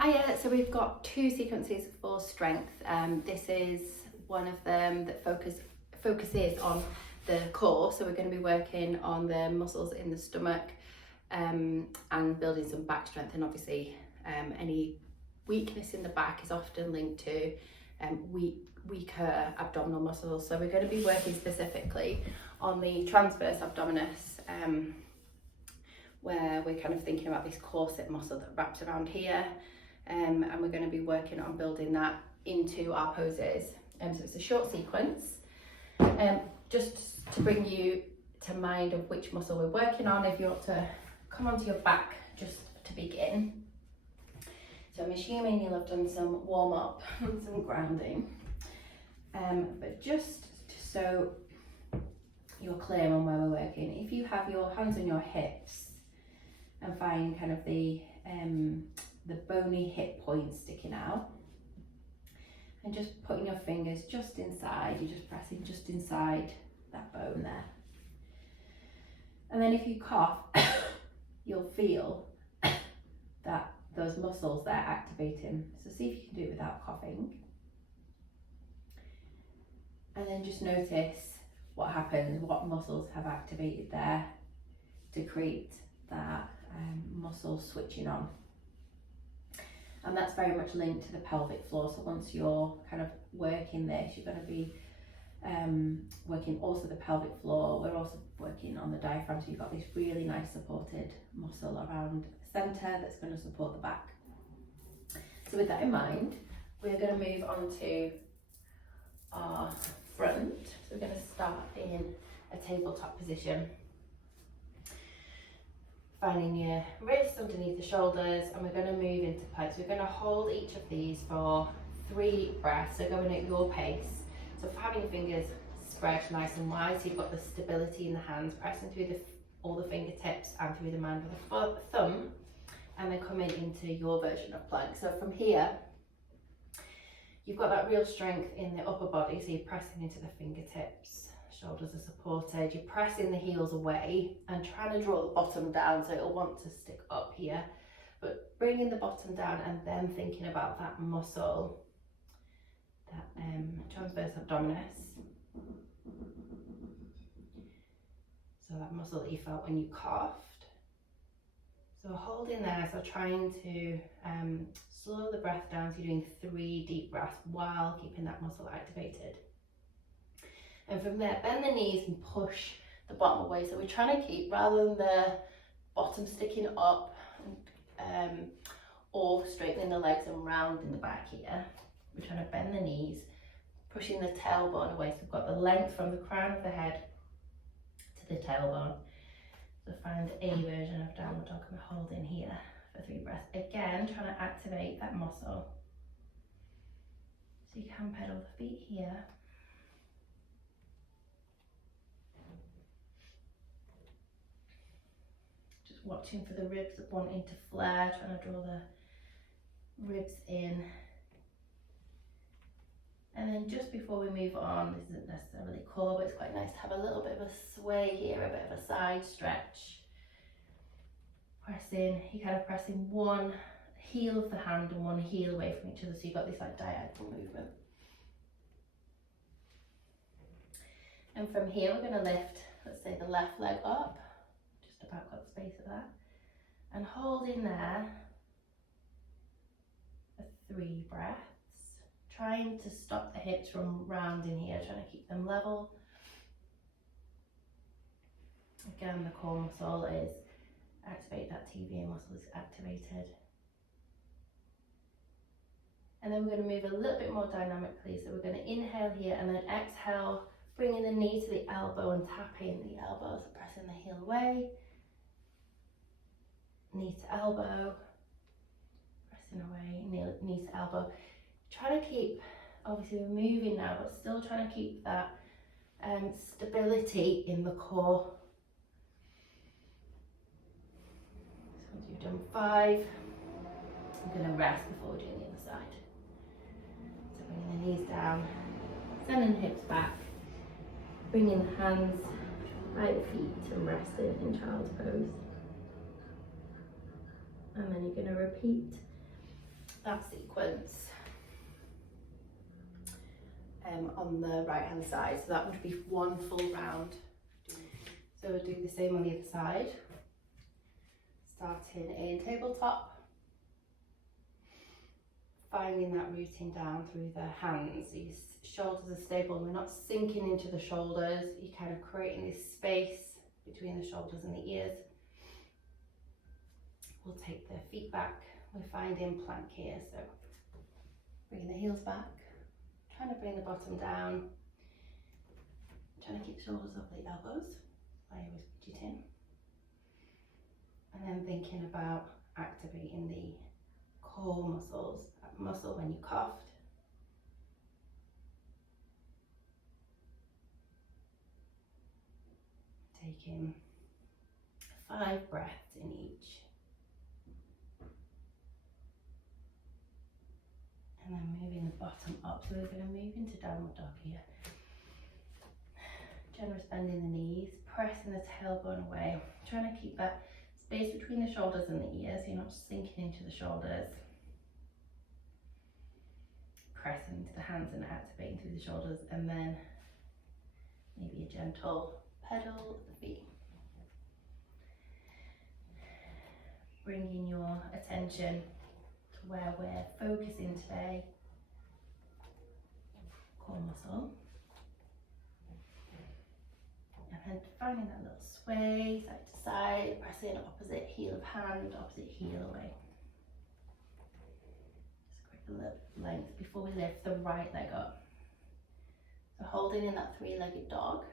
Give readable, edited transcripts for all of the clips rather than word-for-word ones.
Hiya, so we've got two sequences for strength. This is one of them that focuses on the core, so we're going to be working on the muscles in the stomach and building some back strength, and obviously any weakness in the back is often linked to weaker abdominal muscles. So we're going to be working specifically on the transverse abdominis, where we're kind of thinking about this corset muscle that wraps around here. And we're going to be working on building that into our poses. So it's a short sequence, just to bring you to mind of which muscle we're working on. If you want to come onto your back just to begin. So I'm assuming you'll have done some warm up and some grounding, but just so you're clear on where we're working, if you have your hands on your hips and find kind of the bony hip point sticking out, and just putting your fingers just inside, you're just pressing just inside that bone there. And then if you cough, you'll feel that those muscles there activating. So see if you can do it without coughing. And then just notice what happens, what muscles have activated there to create that muscle switching on. And that's very much linked to the pelvic floor. So once you're kind of working this, you're going to be working also the pelvic floor. We're also working on the diaphragm, so you've got this really nice supported muscle around the centre that's going to support the back. So with that in mind, we're going to move on to our front. So we're going to start in a tabletop position, finding your wrists underneath the shoulders, and we're going to move into plank. So we're going to hold each of these for 3 breaths, so going at your pace. So having your fingers spread nice and wide, so you've got the stability in the hands, pressing through all the fingertips and through the mind with the thumb, and then coming into your version of plank. So from here, you've got that real strength in the upper body, so you're pressing into the fingertips. Shoulders are supported, you're pressing the heels away and trying to draw the bottom down, so it'll want to stick up here, but bringing the bottom down and then thinking about that muscle, that transverse abdominis. So that muscle that you felt when you coughed. So holding there, so trying to slow the breath down, so you're doing 3 deep breaths while keeping that muscle activated. And from there, bend the knees and push the bottom away. So we're trying to keep, rather than the bottom sticking up or straightening the legs and round in the back here, we're trying to bend the knees, pushing the tailbone away. So we've got the length from the crown of the head to the tailbone. So find a version of downward dog and hold in here for 3 breaths. Again, trying to activate that muscle. So you can pedal the feet here. Watching for the ribs wanting to flare, trying to draw the ribs in. And then just before we move on, this isn't necessarily core, but it's quite nice to have a little bit of a sway here, a bit of a side stretch. Pressing, you're kind of pressing one heel of the hand and one heel away from each other, so you've got this like diagonal movement. And from here, we're going to lift, let's say, the left leg up. About got space of that, and hold in there for 3 breaths, trying to stop the hips from rounding here, trying to keep them level. Again, the core muscle is activate, that TVA muscle is activated. And then we're going to move a little bit more dynamically, so we're going to inhale here and then exhale, bringing the knee to the elbow and tapping the elbow, so pressing the heel away. Knee to elbow, pressing away, knee to elbow. Trying to keep, obviously we're moving now, but still trying to keep that stability in the core. So once you've done 5, I'm going to rest before doing the other side. So bringing the knees down, sending the hips back, bringing the hands by the feet and resting in child's pose. And then you're going to repeat that sequence on the right hand side. So that would be one full round. So we'll do the same on the other side. Starting in tabletop, finding that rooting down through the hands. These shoulders are stable and we're not sinking into the shoulders. You're kind of creating this space between the shoulders and the ears. We'll take the feet back. We're finding plank here, so bringing the heels back, trying to bring the bottom down, trying to keep the shoulders up the elbows, I always fidget in, and then thinking about activating the core muscles, that muscle when you coughed. Taking 5 breaths in each. And then moving the bottom up. So we're going to move into downward dog here. Generous bend in the knees, pressing the tailbone away. Trying to keep that space between the shoulders and the ears, so you're not sinking into the shoulders. Pressing into the hands and activating through the shoulders, and then maybe a gentle pedal at the feet. Bringing your attention to where we're focusing today, core muscle. And then finding that little sway, side to side, pressing opposite heel of hand, opposite heel away. Just create a little length before we lift the right leg up. So holding in that 3-legged dog.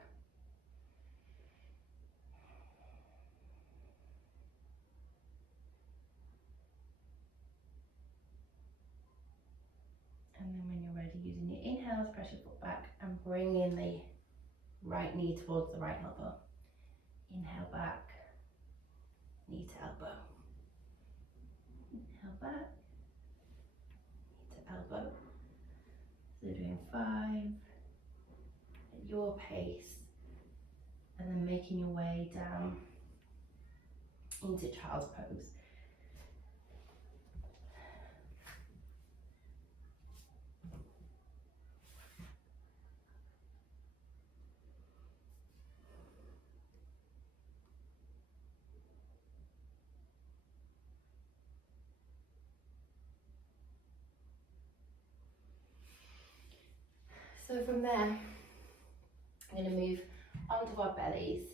And then when you're ready, using your inhales, press your foot back and bring in the right knee towards the right elbow. Inhale back, knee to elbow. Inhale back, knee to elbow. So you're doing 5 at your pace, and then making your way down into child's pose. So from there, I'm going to move onto our bellies.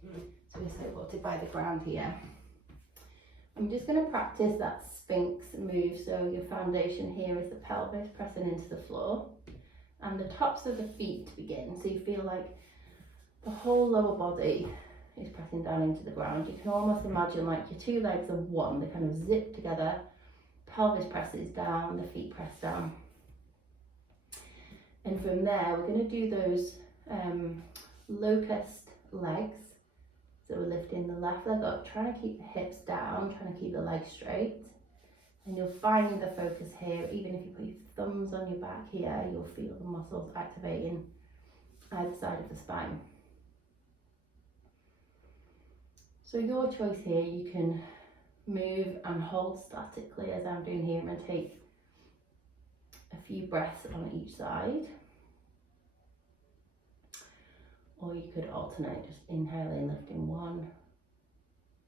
So we're supported by the ground here. I'm just going to practice that Sphinx move. So your foundation here is the pelvis pressing into the floor and the tops of the feet to begin. So you feel like the whole lower body is pressing down into the ground. You can almost imagine like your 2 legs are one. They kind of zip together. Pelvis presses down, the feet press down. And from there, we're going to do those locust legs. So we're lifting the left leg up, trying to keep the hips down, trying to keep the legs straight. And you'll find the focus here. Even if you put your thumbs on your back here, you'll feel the muscles activating either side of the spine. So your choice here, you can move and hold statically as I'm doing here and take a few breaths on each side. Or you could alternate, just inhaling, lifting one,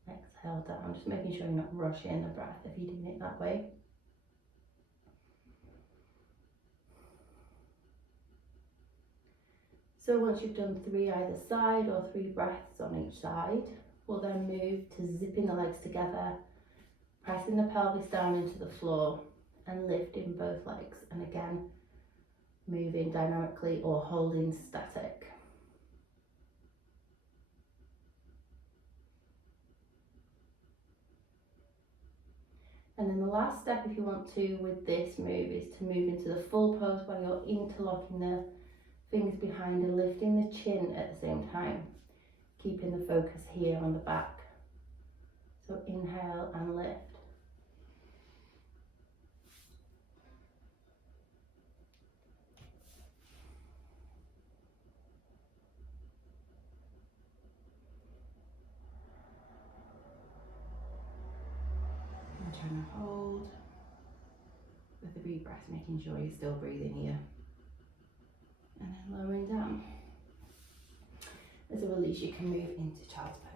exhale down, just making sure you're not rushing the breath if you're doing it that way. So once you've done 3 either side or 3 breaths on each side, we'll then move to zipping the legs together, pressing the pelvis down into the floor and lifting both legs, and again moving dynamically or holding static. And then the last step, if you want to, with this move is to move into the full pose while you're interlocking the fingers behind and lifting the chin at the same time, keeping the focus here on the back. So inhale and lift. And trying to hold. with the breathe breath, making sure you're still breathing here. And then lowering down. As a release, you can move into child's pose.